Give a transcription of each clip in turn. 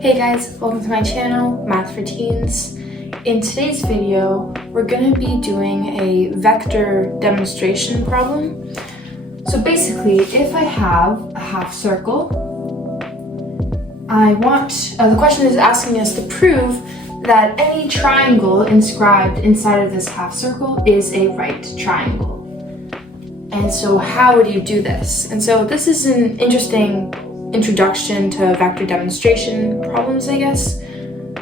Hey guys, welcome to my channel, Math for Teens. In today's video, we're going to be doing a vector demonstration problem. So basically, if I have a half circle, the question is asking us to prove that any triangle inscribed inside of this half circle is a right triangle. And so how would you do this? And so this is an interesting introduction to vector demonstration problems, I guess,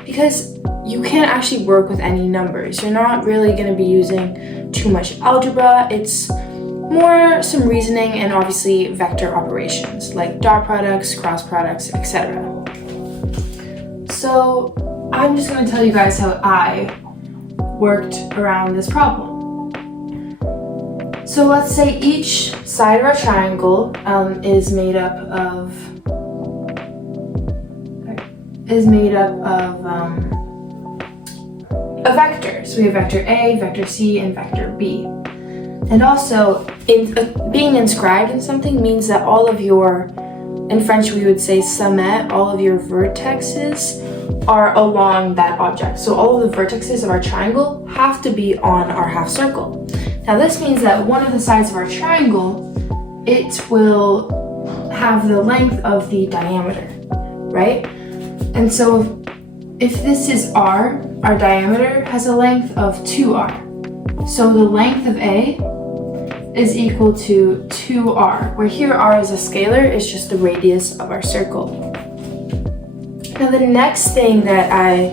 because you can't actually work with any numbers. You're not really going to be using too much algebra. It's more some reasoning and obviously vector operations like dot products, cross products, etc. So I'm just going to tell you guys how I worked around this problem. So let's say each side of our triangle is made up of a vector. So we have vector A, vector C, and vector B. And also, being inscribed in something means that all of your, in French we would say sommet, all of your vertexes are along that object. So all of the vertexes of our triangle have to be on our half circle. Now this means that one of the sides of our triangle, it will have the length of the diameter, right? And so if this is R, our diameter has a length of 2R. So the length of A is equal to 2R, where here R is a scalar, it's just the radius of our circle. Now the next thing that I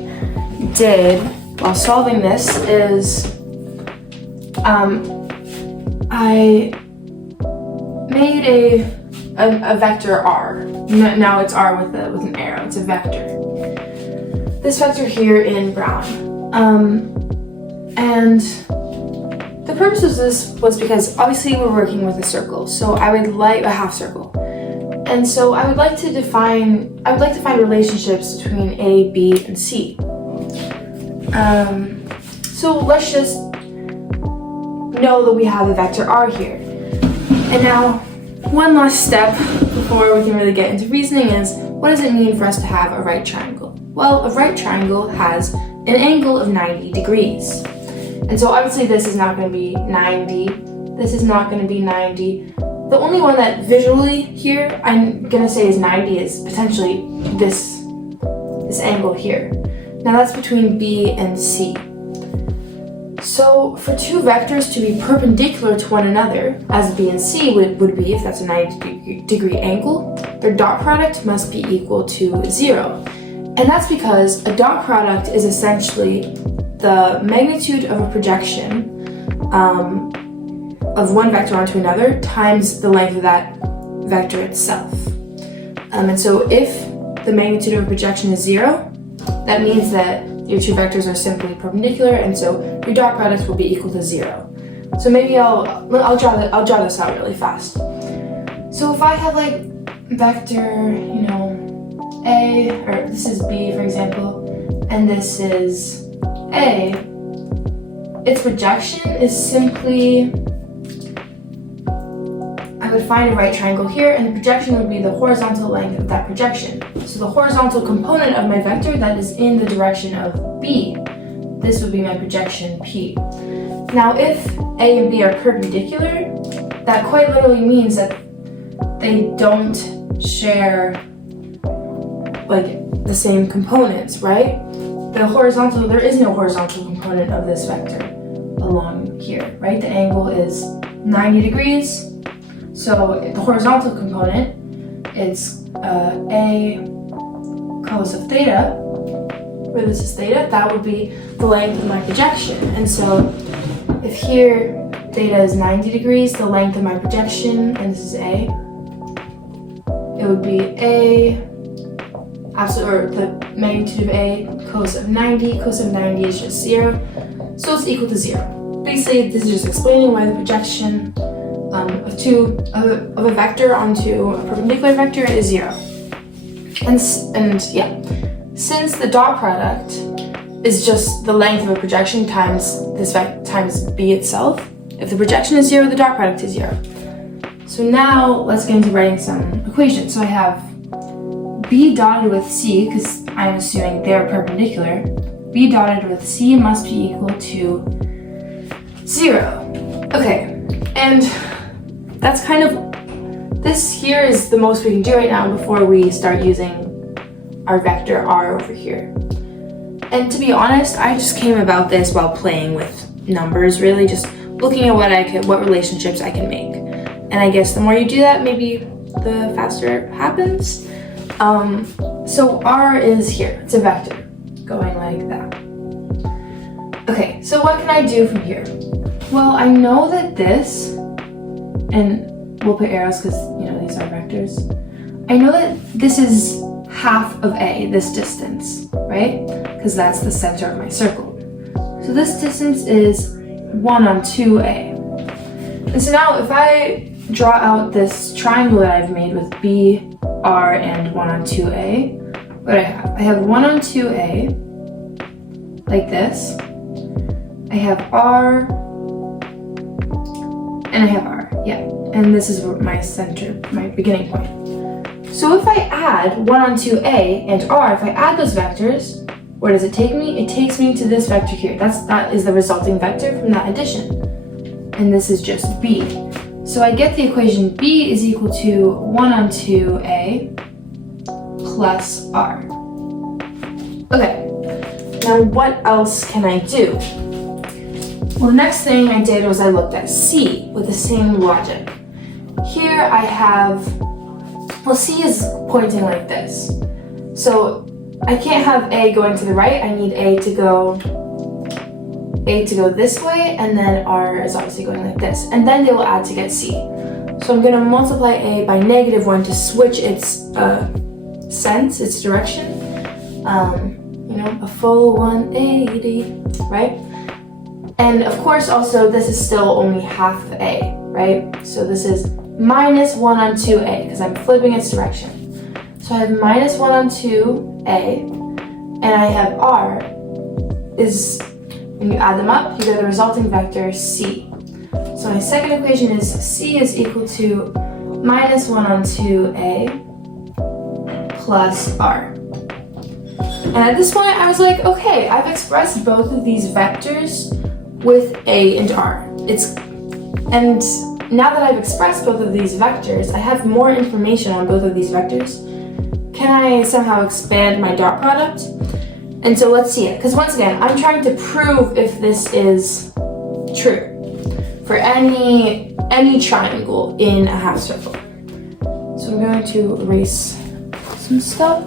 did while solving this is I made a vector R. Now it's R with an arrow, it's a vector. This vector here in brown. And the purpose of this was because obviously we're working with a circle, so I would like a half circle. And so I would like to find relationships between A, B, and C. So let's just know that we have a vector R here. And now, one last step before we can really get into reasoning is, what does it mean for us to have a right triangle? Well, a right triangle has an angle of 90 degrees. And so obviously this is not going to be 90, this is not going to be 90. The only one that visually here I'm going to say is 90 is potentially this angle here. Now that's between B and C. So for two vectors to be perpendicular to one another, as B and C would be if that's a 90 degree angle, their dot product must be equal to 0. And that's because a dot product is essentially the magnitude of a projection of one vector onto another times the length of that vector itself. And so if the magnitude of a projection is 0, that means that your two vectors are simply perpendicular, and so your dot product will be equal to 0. So maybe I'll draw this out really fast. So if I have like vector, A, or this is B for example, and this is A, its projection is simply, I would find a right triangle here, and the projection would be the horizontal length of that projection. So the horizontal component of my vector that is in the direction of B, this would be my projection P. Now if A and B are perpendicular, that quite literally means that they don't share like the same components, right? There is no horizontal component of this vector along here, right? The angle is 90 degrees. So the horizontal component, it's A cos of theta, where this is theta, that would be the length of my projection. And so if here theta is 90 degrees, the length of my projection, and this is A, it would be A, or the magnitude of A cos of 90. Cos of 90 is just 0, so it's equal to 0. Basically, this is just explaining why the projection of a vector onto a perpendicular vector is 0. And yeah, since the dot product is just the length of a projection times this vector times B itself, if the projection is 0, the dot product is 0. So now let's get into writing some equations. So I have B dotted with C, because I'm assuming they're perpendicular, B dotted with C must be equal to 0. Okay, and that's kind of, this here is the most we can do right now before we start using our vector r over here. And to be honest, I just came about this while playing with numbers, really just looking at what relationships I can make. And I guess the more you do that, maybe the faster it happens. So r is here, it's a vector going like that. Okay, so what can I do from here? Well, I know that this, and we'll put arrows because, you know, these are vectors. I know that this is half of A, this distance, right? Because that's the center of my circle. So this distance is 1 on 2A. And so now if I draw out this triangle that I've made with B, R, and 1 on 2A, what do I have? I have 1 on 2A, like this. I have R, and I have R, yeah. And this is my center, my beginning point. So if I add 1 on 2A and R, if I add those vectors, where does it take me? It takes me to this vector here. That is the resulting vector from that addition. And this is just B. So I get the equation B is equal to 1 on 2A plus R. Okay, now what else can I do? Well, the next thing I did was I looked at C with the same logic. Here I have, well, C is pointing like this. So I can't have A going to the right. I need A to go this way, and then R is obviously going like this. And then they will add to get C. So I'm going to multiply A by -1 to switch its sense, its direction. You know, a full 180, right? And of course, also, this is still only half of A, right? So this is -1 on 2A, because I'm flipping its direction. So I have -1 on 2A, and I have R is, when you add them up, you get the resulting vector C. So my second equation is C is equal to -1 on 2A plus R. And at this point, I was like, okay, I've expressed both of these vectors with A and R. And now that I've expressed both of these vectors, I have more information on both of these vectors. Can I somehow expand my dot product? And so let's see it, because once again, I'm trying to prove if this is true for any triangle in a half circle. So I'm going to erase some stuff.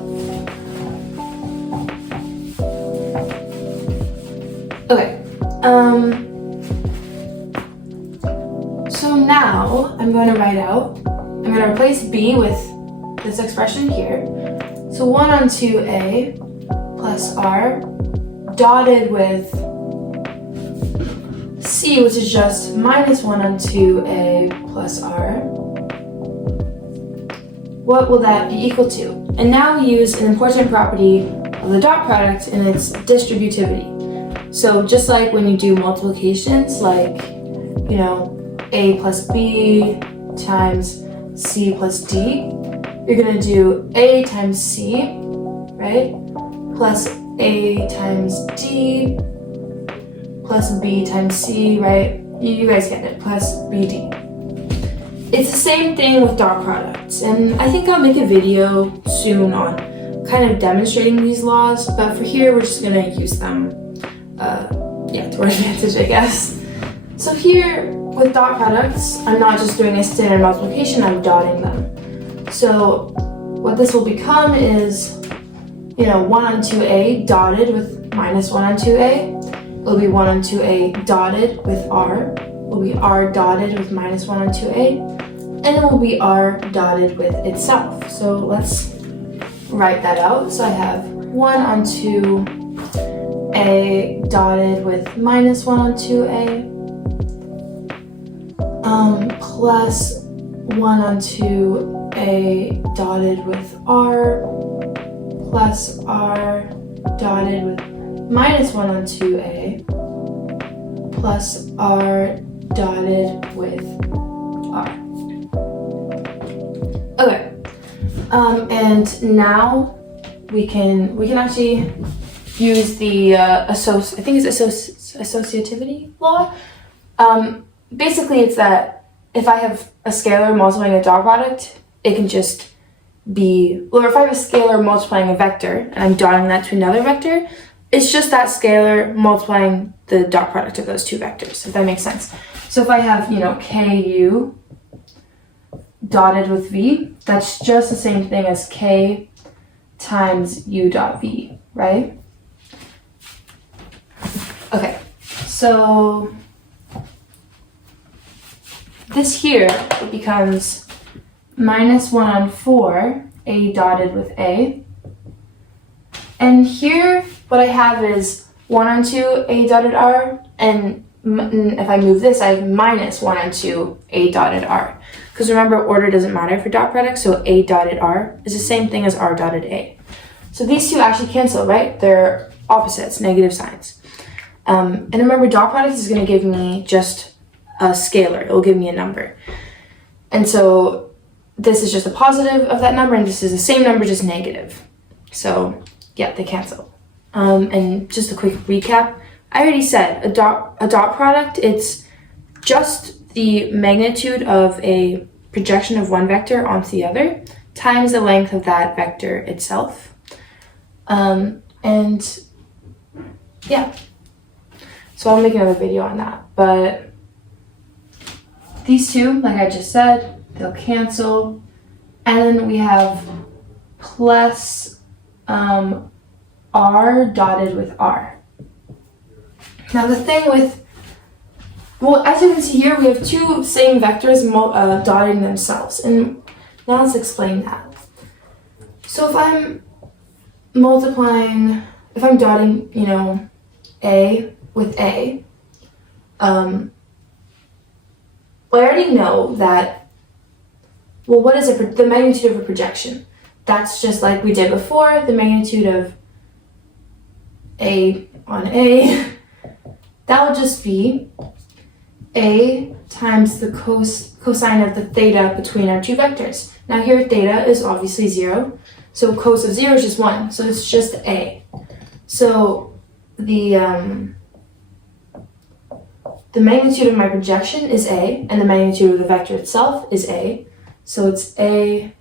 Okay. So now I'm going to write out, I'm going to replace B with this expression here. So 1 on 2A plus R dotted with C, which is just -1 on 2A plus R. What will that be equal to? And now we use an important property of the dot product, and it's distributivity. So just like when you do multiplications, like, you know, A plus B times C plus D, you're gonna do A times C, right? Plus A times D plus B times C, right? You guys get it, plus BD. It's the same thing with dot products, and I think I'll make a video soon on kind of demonstrating these laws, but for here we're just gonna use them to our advantage, I guess. So here with dot products, I'm not just doing a standard multiplication, I'm dotting them. So what this will become is, you know, 1 on 2A dotted with -1 on 2A. It'll be 1 on 2A dotted with R. It will be R dotted with -1 on 2A. And it will be R dotted with itself. So let's write that out. So I have 1 on 2A dotted with -1 on 2A. Plus 1 on 2A dotted with R, plus R dotted with -1 on 2A, plus R dotted with R. Okay, and now we can actually use the I think it's associativity law. Basically, it's that if I have a scalar multiplying a dot product, it can just be, well, if I have a scalar multiplying a vector and I'm dotting that to another vector, it's just that scalar multiplying the dot product of those two vectors, if that makes sense. So if I have, you know, ku dotted with v, that's just the same thing as k times u dot v, right? Okay, so this here, it becomes minus 1 on 4, a dotted with a. And here, what I have is 1 on 2, a dotted r, and if I move this, I have minus 1 on 2, a dotted r. Because remember, order doesn't matter for dot products, so a dotted r is the same thing as r dotted a. So these two actually cancel, right? They're opposites, negative signs. And remember, dot product is going to give me just a scalar. It will give me a number. And so this is just a positive of that number, and this is the same number, just negative. So yeah, they cancel. And just a quick recap. I already said a dot product, it's just the magnitude of a projection of one vector onto the other times the length of that vector itself. And yeah, so I'll make another video on that. But these two, like I just said, they'll cancel. And then we have plus r dotted with r. Now the thing with, well, as you can see here, we have two same vectors dotting themselves. And now let's explain that. So if I'm multiplying, if I'm dotting, you know, a with a, well, I already know that, well, what is the magnitude of a projection? That's just like we did before, the magnitude of a on a. That will just be a times the cosine of the theta between our two vectors. Now here theta is obviously 0, so cos of 0 is just 1, so it's just a. So the magnitude of my projection is a, and the magnitude of the vector itself is a. So it's a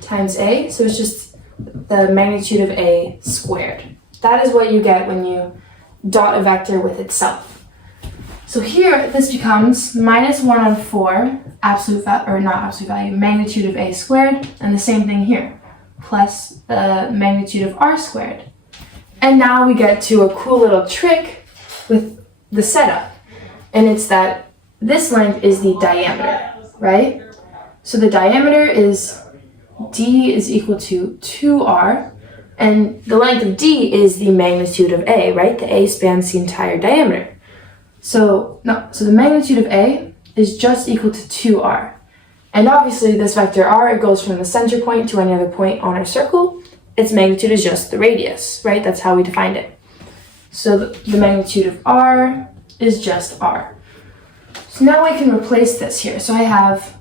times a, so it's just the magnitude of a squared. That is what you get when you dot a vector with itself. So here, this becomes minus 1 on 4, magnitude of a squared, and the same thing here, plus the magnitude of r squared. And now we get to a cool little trick with the setup, and it's that this length is the diameter, right? So the diameter is d is equal to 2r, and the length of d is the magnitude of a, right? The a spans the entire diameter. So the magnitude of a is just equal to 2r. And obviously this vector r, it goes from the center point to any other point on our circle. Its magnitude is just the radius, right? That's how we defined it. So the magnitude of r is just r. So now we can replace this here. So I have,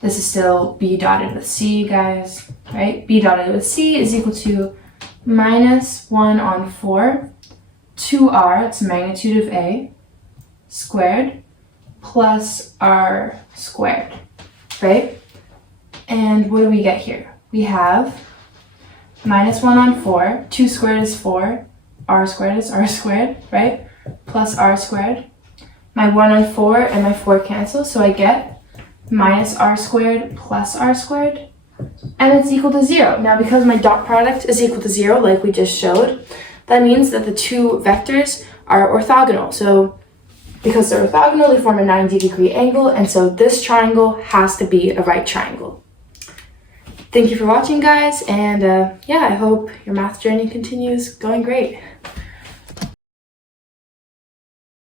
this is still b dotted with c, guys, right? B dotted with c is equal to minus 1 on 4, 2r, it's magnitude of a, squared, plus r squared, right? And what do we get here? We have minus 1 on 4, 2 squared is 4, r squared is r squared, right? Plus r squared. My 1 on 4 and my 4 cancel, so I get minus r squared plus r squared, and it's equal to 0. Now, because my dot product is equal to 0, like we just showed, that means that the two vectors are orthogonal. So because they're orthogonal, they form a 90-degree angle, and so this triangle has to be a right triangle. Thank you for watching, guys, and yeah, I hope your math journey continues going great.